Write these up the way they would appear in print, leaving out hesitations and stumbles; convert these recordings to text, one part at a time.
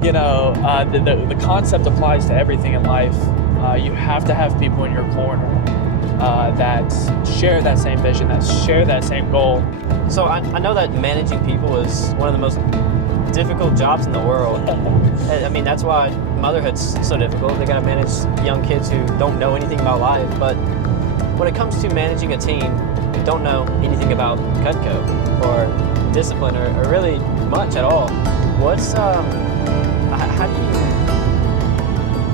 The concept applies to everything in life. You have to have people in your corner that share that same vision, that share that same goal. So I know that managing people is one of the most difficult jobs in the world. I mean, that's why motherhood's so difficult. They got to manage young kids who don't know anything about life. But when it comes to managing a team who don't know anything about Cutco or discipline or really much at all, what's how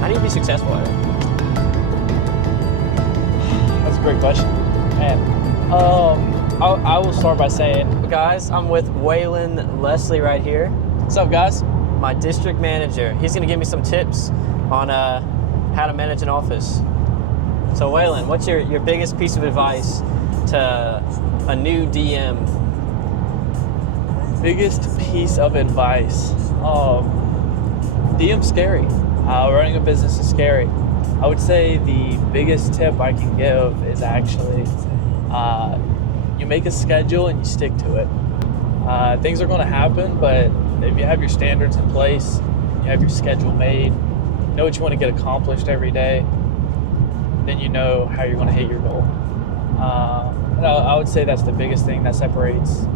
do you be successful at it? That's a great question. Man, I will start by saying, Guys, I'm with Waylon Leslie right here, what's up, guys? my district manager. He's gonna give me some tips on how to manage an office. So Waylon, what's your biggest piece of advice to a new DM? Biggest piece of advice. DM's scary. Running a business is scary. I would say the biggest tip I can give is actually you make a schedule and you stick to it. Things are going to happen, but if you have your standards in place, you have your schedule made, you know what you want to get accomplished every day, then you know how you're going to hit your goal. And I would say that's the biggest thing that separates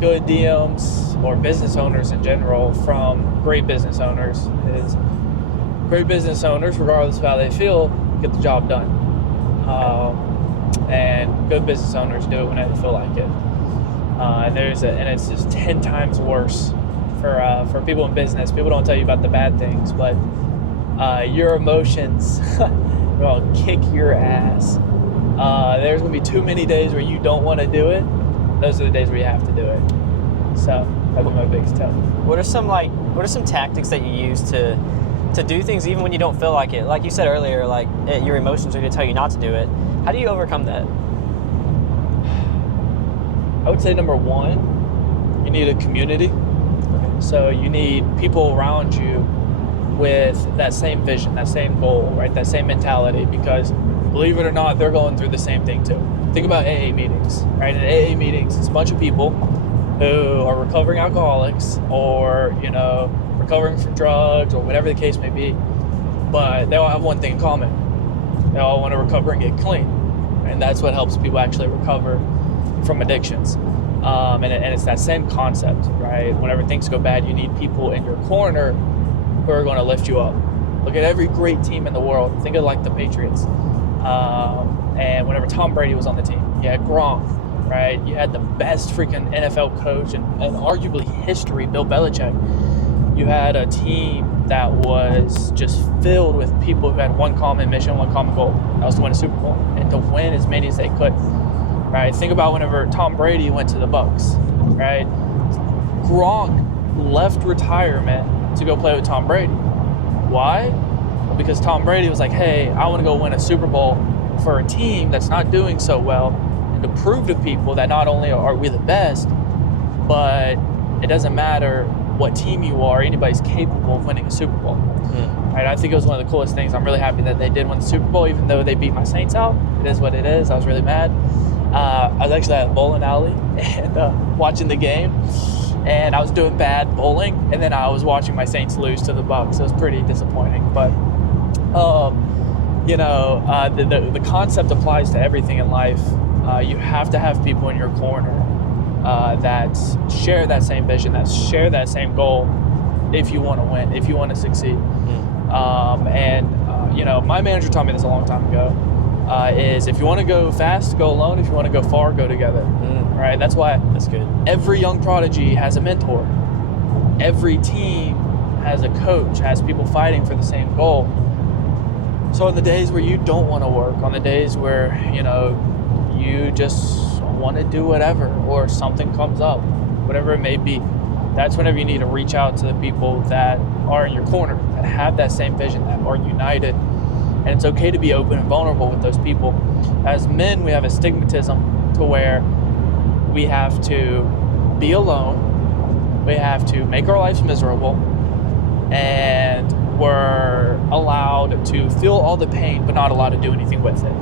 good DMs or business owners in general from great business owners. Is great business owners, regardless of how they feel, get the job done. And good business owners do it whenever they feel like it. And it's just 10 times worse for people in business. People don't tell you about the bad things, but your emotions will kick your ass. There's gonna be too many days where you don't want to do it. Those are the days where you have to do it. So that'd be my biggest tip. What are some tactics that you use to do things even when you don't feel like it? Like you said earlier, your emotions are going to tell you not to do it. How do you overcome that? I would say number one, you need a community. So you need people around you with that same vision, that same goal, right? That same mentality, because believe it or not, they're going through the same thing too. Think about AA meetings, right? In AA meetings, it's a bunch of people who are recovering alcoholics or, recovering from drugs or whatever the case may be, but they all have one thing in common. They all want to recover and get clean. And that's what helps people actually recover from addictions. And it's that same concept, right? Whenever things go bad, you need people in your corner who are going to lift you up. Look at every great team in the world. Think of like the Patriots. And whenever Tom Brady was on the team, you had Gronk, right? You had the best freaking NFL coach and arguably history, Bill Belichick. You had a team that was just filled with people who had one common mission, one common goal. That was to win a Super Bowl and to win as many as they could, right? Think about whenever Tom Brady went to the Bucks, right? Gronk left retirement to go play with Tom Brady. Why? Well, because Tom Brady was like, hey, I want to go win a Super Bowl for a team that's not doing so well, and to prove to people that not only are we the best, but it doesn't matter what team you are, anybody's capable of winning a Super Bowl. Right? I think it was one of the coolest things. I'm really happy that they did win the Super Bowl, even though they beat my Saints out. It is what it is. I was really mad. I was actually at a bowling alley and watching the game, and I was doing bad bowling, and then I was watching my Saints lose to the Bucks. It was pretty disappointing, but the concept applies to everything in life. You have to have people in your corner that share that same vision, that share that same goal if you want to win, if you want to succeed. My manager taught me this a long time ago, is if you want to go fast, go alone. If you want to go far, go together. Right? That's why That's good. every young prodigy has a mentor. Every team has a coach, has people fighting for the same goal. So on the days where you don't want to work, on the days where, you just want to do whatever, or something comes up, whatever it may be, that's whenever you need to reach out to the people that are in your corner, that have that same vision, that are united. And it's okay to be open and vulnerable with those people. As men, we have a stigmatism to where we have to be alone, we have to make our lives miserable, and we're allowed to feel all the pain but not allowed to do anything with it.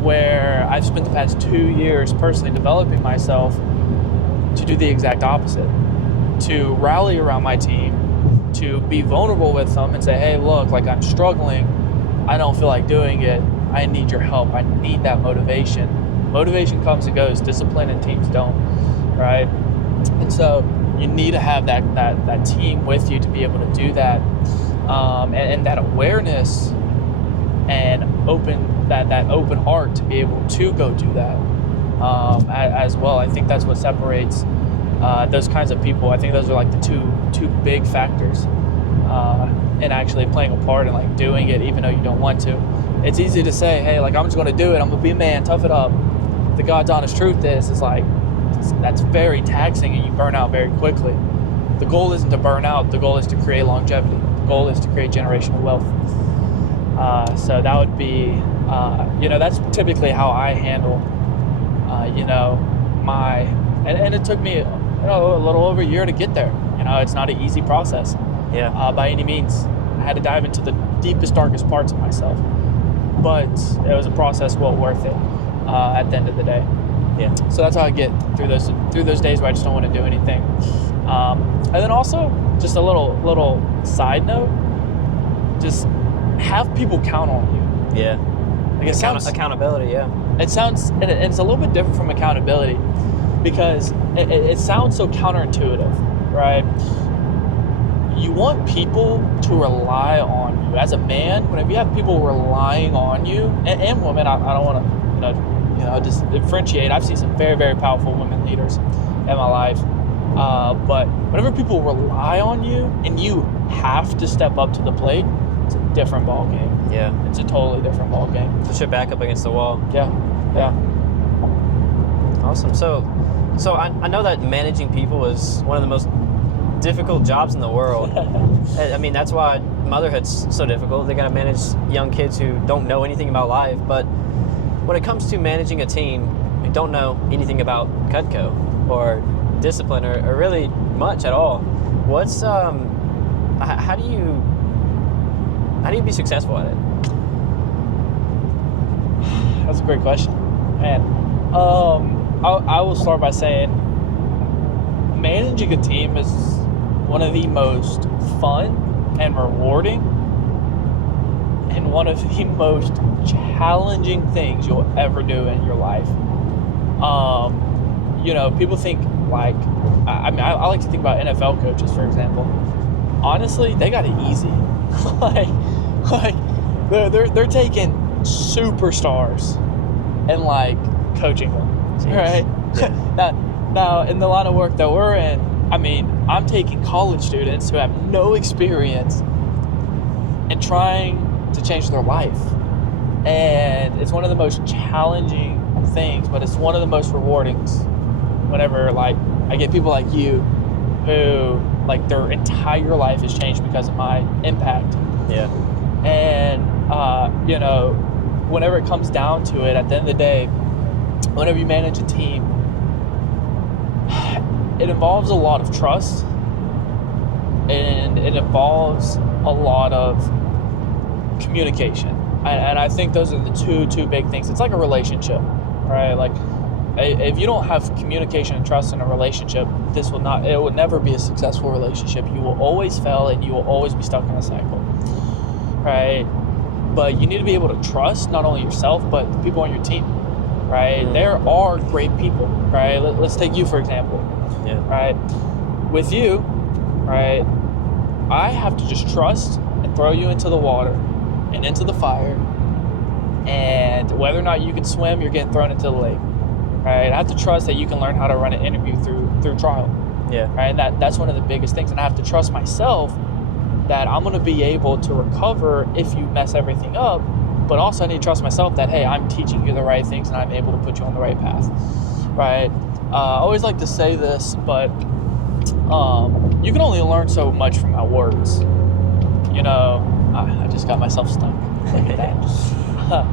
Where I've spent the past 2 years personally developing myself to do the exact opposite, to rally around my team, to be vulnerable with them and say, hey, look, like I'm struggling. I don't feel like doing it. I need your help. I need that motivation. Motivation comes and goes. Discipline and teams don't, right? And so you need to have that team with you to be able to do that, and that awareness and that open heart to be able to go do that as well. I think that's what separates those kinds of people. I think those are like the two big factors in actually playing a part and like doing it even though you don't want to. It's easy to say, hey, like I'm just going to do it. I'm going to be a man, tough it up. The God's honest truth is like that's very taxing and you burn out very quickly. The goal isn't to burn out. The goal is to create longevity. The goal is to create generational wealth. So that would be, that's typically how I handle, and it took me, a little over a year to get there. It's not an easy process. Yeah. By any means. I had to dive into the deepest, darkest parts of myself. But it was a process well worth it at the end of the day. Yeah. So that's how I get through those days where I just don't want to do anything. And then also, just a little side note, just have people count on you. Yeah. Like it sounds accountability. Yeah. It sounds, and it's a little bit different from accountability because it sounds so counterintuitive, right? You want people to rely on you. As a man, whenever you have people relying on you, and women, I don't want to, just differentiate. I've seen some very, very powerful women leaders in my life. But whenever people rely on you and you have to step up to the plate, it's a different ball game. Yeah. It's a totally different ball game. Put your back up against the wall. Yeah. Awesome. So I know that managing people is one of the most difficult jobs in the world. I mean, that's why motherhood's so difficult. They got to manage young kids who don't know anything about life. But when it comes to managing a team who don't know anything about Cutco or discipline or really much at all, what's how do you be successful at it? That's a great question, man. I will start by saying managing a team is one of the most fun and rewarding and one of the most challenging things you'll ever do in your life. People think like, I like to think about NFL coaches, for example. Honestly, they got it easy. like they're taking superstars and like coaching them. Jeez. Right? Yeah. Now, in the line of work that we're in, I mean, I'm taking college students who have no experience and trying to change their life. And it's one of the most challenging things, but it's one of the most rewarding whenever, like, I get people like you who, like, their entire life has changed because of my impact. Yeah. And, whenever it comes down to it, at the end of the day, whenever you manage a team, it involves a lot of trust and it involves a lot of communication. And I think those are the two big things. It's like a relationship, right? Like if you don't have communication and trust in a relationship, it will never be a successful relationship. You will always fail and you will always be stuck in a cycle, right? But you need to be able to trust not only yourself, but the people on your team, right? Mm-hmm. There are great people, right? Let's take you, for example. Yeah. Right? With you, right, I have to just trust and throw you into the water and into the fire. And whether or not you can swim, you're getting thrown into the lake. Right? I have to trust that you can learn how to run an interview through trial. Yeah. Right? And that's one of the biggest things. And I have to trust myself that I'm going to be able to recover if you mess everything up. But also I need to trust myself that, hey, I'm teaching you the right things and I'm able to put you on the right path. Right? I always like to say this, but you can only learn so much from my words. I just got myself stuck. Look at that.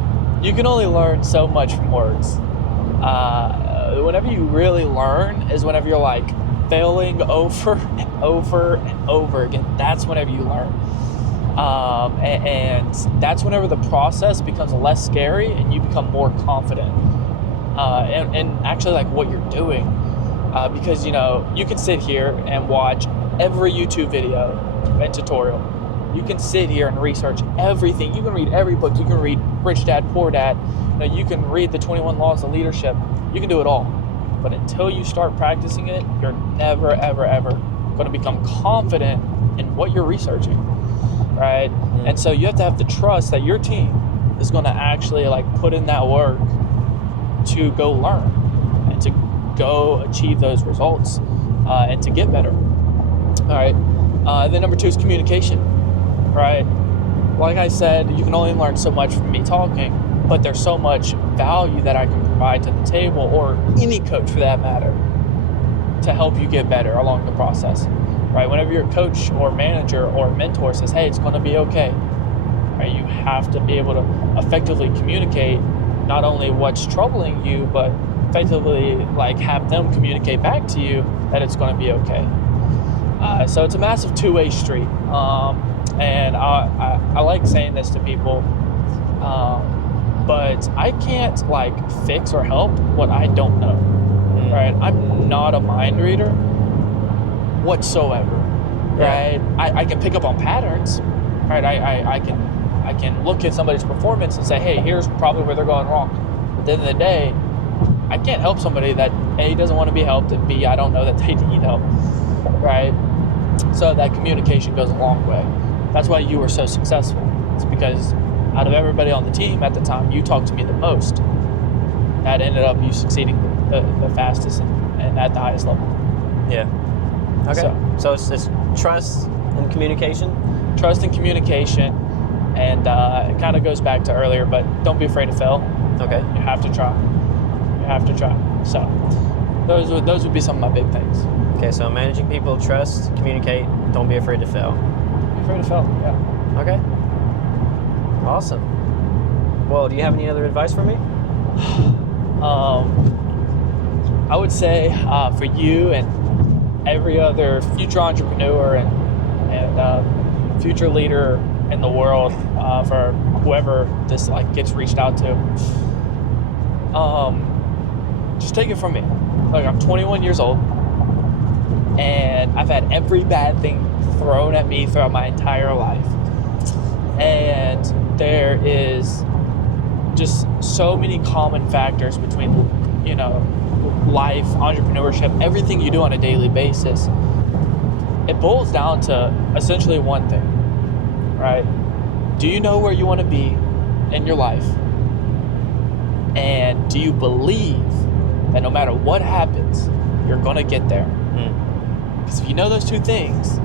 You can only learn so much from words. Whenever you really learn is whenever you're like failing over and over and over again. That's whenever you learn. And that's whenever the process becomes less scary and you become more confident. And actually like what you're doing. Because, you can sit here and watch every YouTube video and tutorial. You can sit here and research everything. You can read every book. You can read Rich Dad, Poor Dad. You can read the 21 Laws of Leadership. You can do it all. But until you start practicing it, you're never, ever, ever going to become confident in what you're researching, right? And so you have to have the trust that your team is going to actually like put in that work to go learn and to go achieve those results and to get better. All right. Then number 2 is communication, right? Like I said, you can only learn so much from me talking, but there's so much value that I can provide to the table, or any coach for that matter, to help you get better along the process, right? Whenever your coach or manager or mentor says, hey, it's going to be okay, right? You have to be able to effectively communicate not only what's troubling you, but effectively like have them communicate back to you that it's going to be okay. So it's a massive two-way street. And I like saying this to people, but I can't like fix or help what I don't know, right? I'm not a mind reader whatsoever, right? I can pick up on patterns, right? I can look at somebody's performance and say, hey, here's probably where they're going wrong. But at the end of the day, I can't help somebody that A, doesn't want to be helped, and B, I don't know that they need help, right? So that communication goes a long way. That's why you were so successful. It's because out of everybody on the team at the time, you talked to me the most. That ended up you succeeding the fastest and at the highest level. Yeah. Okay. So it's trust and communication? Trust and communication. And it kind of goes back to earlier, but don't be afraid to fail. Okay. You have to try. You have to try. So those would be some of my big things. Okay, so managing people, trust, communicate, don't be afraid to fail. Be afraid to fail, yeah. Okay. Awesome. Well, do you have any other advice for me? I would say for you and every other future entrepreneur and future leader in the world, for whoever this like gets reached out to, just take it from me. Look, I'm 21 years old, and I've had every bad thing thrown at me throughout my entire life. And there is just so many common factors between, life, entrepreneurship, everything you do on a daily basis. It boils down to essentially one thing, right? Do you know where you want to be in your life? And do you believe that no matter what happens, you're going to get there? Because if you know those two things,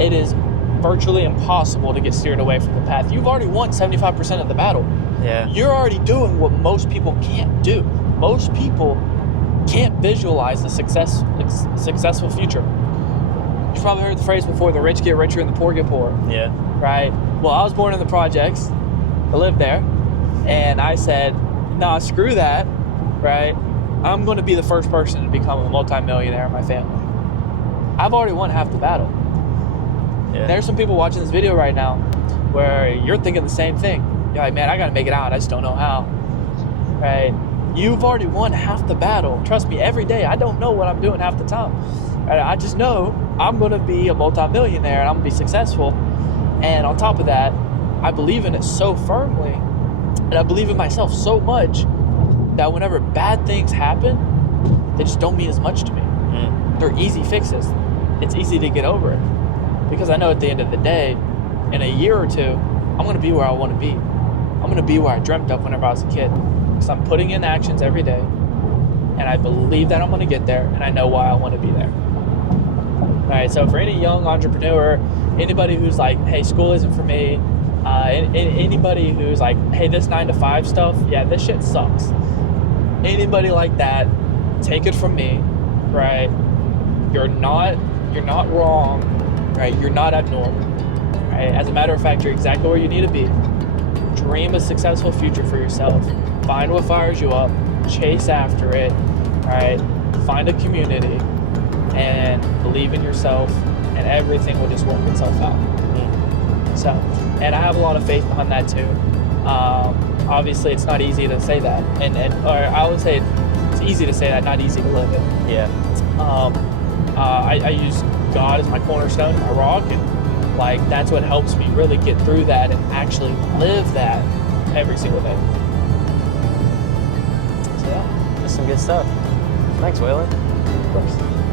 it is virtually impossible to get steered away from the path. You've already won 75% of the battle. Yeah. You're already doing what most people can't do. Most people can't visualize the successful future. You've probably heard the phrase before, the rich get richer and the poor get poorer. Yeah. Right? Well, I was born in the projects. I lived there. And I said, nah, screw that. Right? I'm going to be the first person to become a multimillionaire in my family. I've already won half the battle. Yeah. There's some people watching this video right now where you're thinking the same thing. You're like, man, I got to make it out. I just don't know how. Right? You've already won half the battle. Trust me, every day, I don't know what I'm doing half the time. Right? I just know I'm going to be a multimillionaire and I'm going to be successful. And on top of that, I believe in it so firmly, and I believe in myself so much that whenever bad things happen, they just don't mean as much to me. They're easy fixes. It's easy to get over it. Because I know at the end of the day, in a year or two, I'm going to be where I want to be. I'm going to be where I dreamt of whenever I was a kid. Because I'm putting in actions every day, and I believe that I'm going to get there, and I know why I want to be there. All right, so for any young entrepreneur, anybody who's like, hey, school isn't for me, anybody who's like, hey, this 9-to-5 stuff, yeah, this shit sucks. Anybody like that, take it from me, right? You're not wrong, right? You're not abnormal, right? As a matter of fact, you're exactly where you need to be. Dream a successful future for yourself. Find what fires you up, chase after it, right? Find a community and believe in yourself, and everything will just work itself out. So, and I have a lot of faith behind that too. Obviously, it's not easy to say that, or I would say it's easy to say that, not easy to live it. Yeah. I use God is my cornerstone, my rock, and like that's what helps me really get through that and actually live that every single day. So yeah, That's some good stuff. Thanks, Waylon. of course.